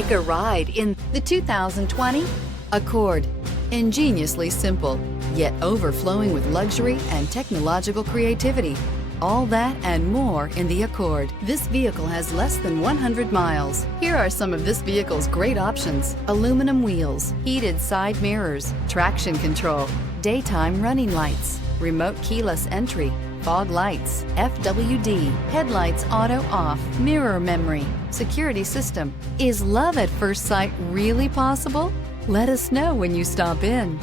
Take a ride in the 2020 Accord. Ingeniously simple, yet overflowing with luxury and technological creativity. All that and more in the Accord. This vehicle has less than 100 miles. Here are some of this vehicle's great options: aluminum wheels, heated side mirrors, traction control, daytime running lights, remote keyless entry, fog lights, FWD, headlights auto off, mirror memory, security system. Is love at first sight really possible? Let us know when you stop in.